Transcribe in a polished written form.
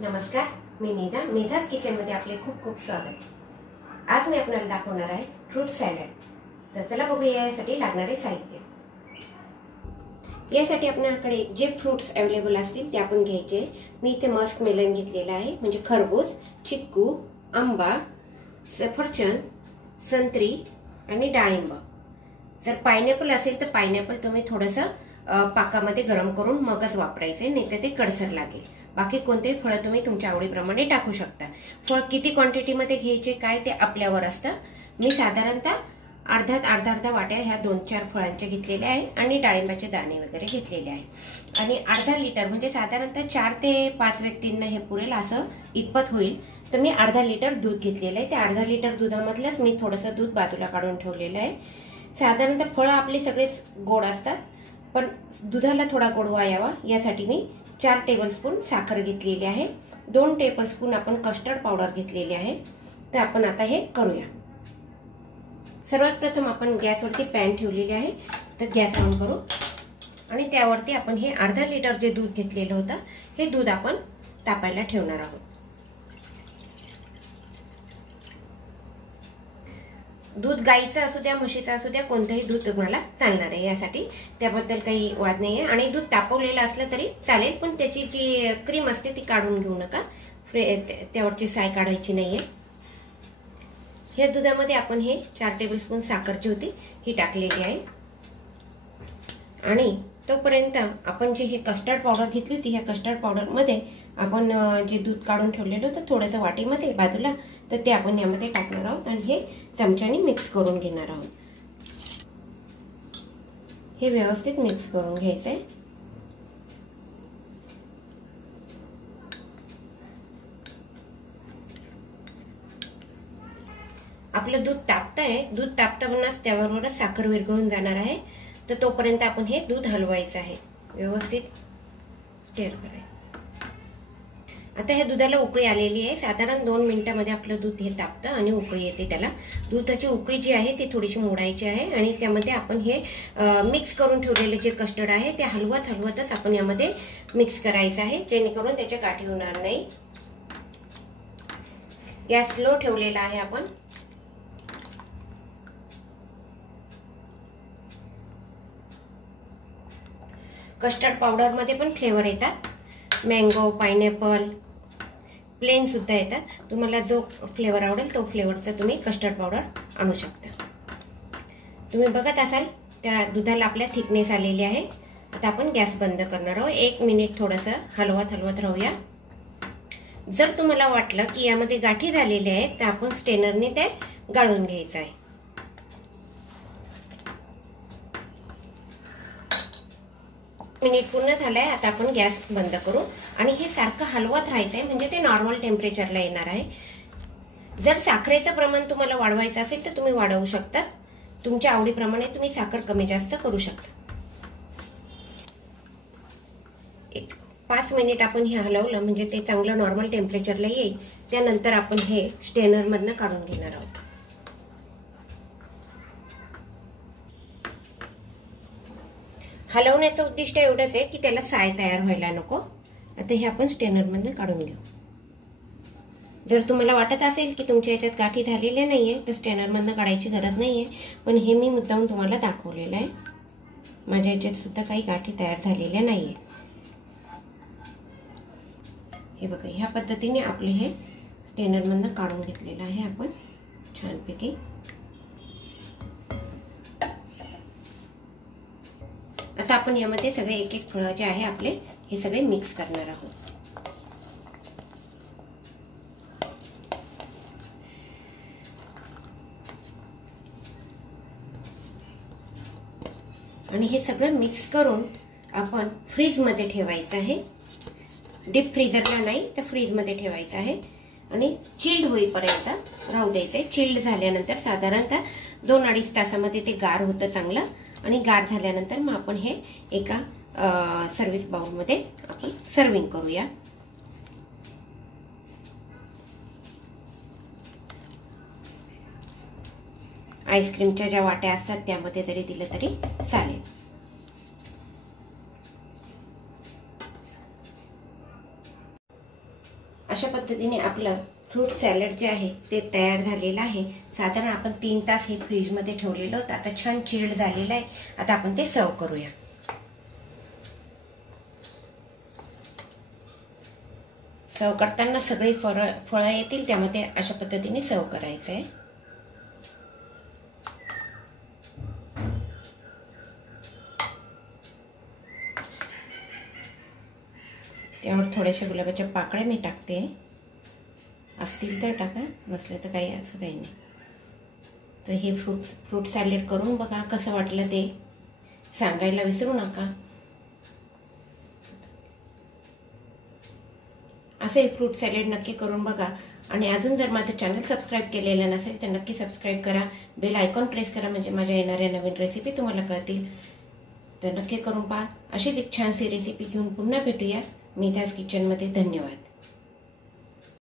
नमस्कार, मी मेधास किचनमध्ये आपले खूप खूप स्वागत। आज मी आपल्याला दाखवणार आहे फ्रूट सॅलड। तर चला बघूया यासाठी लागणारे साहित्य। यासाठी आपल्याकडे जे फ्रूट्स अवेलेबल असतील ते आपण घ्यायचे। मी इथे मस्क मेलन घेतलेला आहे, म्हणजे खरबूज, चिक्कू, आंबा, सफरचंद, संत्री आणि डाळिंब। जर पायनॅपल असेल तर पायनॅपल तुम्ही थोडंसं पाकामध्ये गरम करून मगच वापरायचे, नाही तर ते कडसर लागेल। बाकी कोणतेही फळ तुम्ही तुमच्या आवडीप्रमाणे टाकू शकता। फळ किती क्वांटिटी मध्ये घ्यायचे काय ते आपल्यावर असतं। मी साधारणतः अर्धा वाट्या ह्या 2-4 फळांच्या घेतलेल्या आहे आणि डाळिंबाचे दाणे वगैरे घेतलेले आहे। आणि अर्धा लिटर म्हणजे साधारणतः 4 ते 5 व्यक्तींना हे पुरेल असं इतपत होईल। तर मी अर्धा लिटर दूध घेतलेलं आहे। त्या अर्धा लिटर दुधामधलंच मी थोडंसं दूध बाजूला काढून ठेवलेलं आहे। साधारणतः फळं आपले सगळे गोड असतात, पण दुधाला थोडा गोडवा यावा यासाठी मी 4 टेबलस्पून साखर घेतलेली आहे। 2 टेबलस्पून आपण कस्टर्ड पावडर घेतलेली आहे। तर आपण आता हे करूया। सर्वात प्रथम आपण गॅसवरती पॅन ठेवलेली आहे, तर गॅस ऑन करू आणि त्यावरती आपण हे अर्धा लिटर जे दूध घेतलेलं होतं हे दूध आपण तापायला ठेवणार आहोत। दूध गाईचं असू द्या म्हशीचं असू द्या कोणतंही दूध तुम्हाला चालणार आहे, यासाठी त्याबद्दल काही वाद नाहीये। आणि दूध तापवलेलं असलं तरी चालेल, पण त्याची जी क्रीम असते ती काढून घेऊ नका, त्यावरची साय काढायची नाहीये। या दुधामध्ये आपण हे 4 टेबलस्पून साखर जी होती ही टाकलेली आहे। आणि तोपर्यंत आपण जे हे कस्टर्ड पावडर घेतली होती, ह्या कस्टर्ड पावडर मध्ये आपण जे दूध काढून ठेवलेलं होतं थोडंसं वाटीमध्ये बाजूला, तर ते आपण यामध्ये टाकणार आहोत आणि हे चमच्याने मिक्स करून घेणार आहोत। हे व्यवस्थित मिक्स करून घ्यायचंय। आपलं दूध तापतंय, दूध तापतानाच त्याबरोबरच साखर विरघळून जाणार आहे, तर तोपर्यंत आपण हे दूध हलवायचं आहे, व्यवस्थित स्टिर करायचं। आता हे दुधाला उकळी आलेली आहे। साधारण 2 मिनिटांमध्ये आपलं दूध हे तापतं आणि उकळी येते त्याला। दुधाची उकळी जी आहे ती थोडीशी मोडायची आहे आणि त्यामध्ये आपण हे मिक्स करून ठेवलेले जे कस्टर्ड आहे ते हलवतच आपण यामध्ये मिक्स करायचं आहे, जेणेकरून त्याच्या गाठी होणार नाही। गॅस स्लो ठेवलेला आहे आपण। कस्टर्ड पावडर मध्ये पण फ्लेवर येतात, मँगो, पायनॅपल, प्लेन सुद्धा येतात। तुम्हाला जो फ्लेवर आवडेल तो फ्लेवरचा तुम्ही कस्टर्ड पावडर आणू शकता। तुम्ही बघत असाल त्या दुधाला आपल्या थिकनेस आलेली आहे। आता आपण गॅस बंद करणार आहोत। 1 मिनिट थोडंसं हलवत राहूया। जर तुम्हाला वाटलं की यामध्ये गाठी झालेल्या आहेत तर आपण स्ट्रेनरने ते गाळून घ्यायचं आहे। मिनिट पूर्ण झालाय, आता आपण गॅस बंद करू आणि हे सारखं हलवत राहायचंय, म्हणजे ते नॉर्मल टेम्परेचरला येणार आहे। जर साखरेचं प्रमाण तुम्हाला वाढवायचं असेल तर तुम्ही वाढवू शकता, तुमच्या आवडीप्रमाणे तुम्ही साखर कमी जास्त करू शकता। 5 मिनिट आपण हे हलवलं म्हणजे ते चांगलं नॉर्मल टेम्परेचरला येईल। त्यानंतर आपण हे स्ट्रेनर मधनं काढून घेणार आहोत। हलवण्याचं उद्दिष्ट एवढंच आहे की त्याला साय तयार व्हायला नको। आता हे आपण स्ट्रेनर मधनं काढून घेऊ। जर तुम्हाला वाटत असेल की तुमच्या याच्यात गाठी झालेल्या नाहीये तर स्ट्रेनर मधनं काढायची गरज नाहीये, पण हे मी मुद्दाम तुम्हाला दाखवलेलं आहे। माझ्या याच्यात सुद्धा काही गाठी तयार झालेल्या नाहीये। हे बघा, ह्या पद्धतीने आपले हे स्ट्रेनर मधनं काढून घेतलेलं आहे आपण छानपैकी। आता आपण यामध्ये सगळे एक फळ जे आहे आपले हे सगळे मिक्स करणार आहोत। आणि हे सगळं मिक्स करून आपण फ्रीज मध्ये ठेवायचं आहे। डीप फ्रीजरला नाही तर फ्रीज मध्ये ठेवायचं आहे आणि चिल्ड होईपर्यंत राहू द्यायचंय। चिल्ड झाल्यानंतर साधारणतः 2-2.5 तासामध्ये ते गार होतं चांगलं, आणि गार झाल्यानंतर मग आपण हे एका सर्व्हिस बाउल मध्ये आपण सर्विंग करूया। आईस्क्रीमच्या ज्या वाट्या असतात त्यामध्ये जरी दिलं तरी चालेल। अशा पद्धतीने आपलं फ्रूट सॅलड जे आहे ते तयार झालेलं आहे। साधारण आपण 3 तास हे फ्रीजमध्ये ठेवलेलं होतं। आता छान चिल्ड झालेलं आहे। आता आपण ते सर्व करूया। सर्व करताना सगळी फळं येतील त्यामध्ये अशा पद्धतीने सर्व करायचं आहे। त्यावर थोड्याशा गुलाबाच्या पाकळ्या मी टाकते, असतील तर टाका, नसले तर काही असं काही नाही। तर हे फ्रूट सॅलेड करून बघा, कसं वाटलं ते सांगायला विसरू नका। असे फ्रूट सॅलेड नक्की करून बघा। आणि अजून जर माझं चॅनल सबस्क्राईब केलेलं नसेल तर नक्की सबस्क्राईब करा, बेल आयकॉन प्रेस करा, म्हणजे माझ्या येणाऱ्या नवीन रेसिपी तुम्हाला कळतील। तर नक्की करून पहा। अशीच एक छानशी रेसिपी घेऊन पुन्हा भेटूया मीताज किचनमध्ये। धन्यवाद।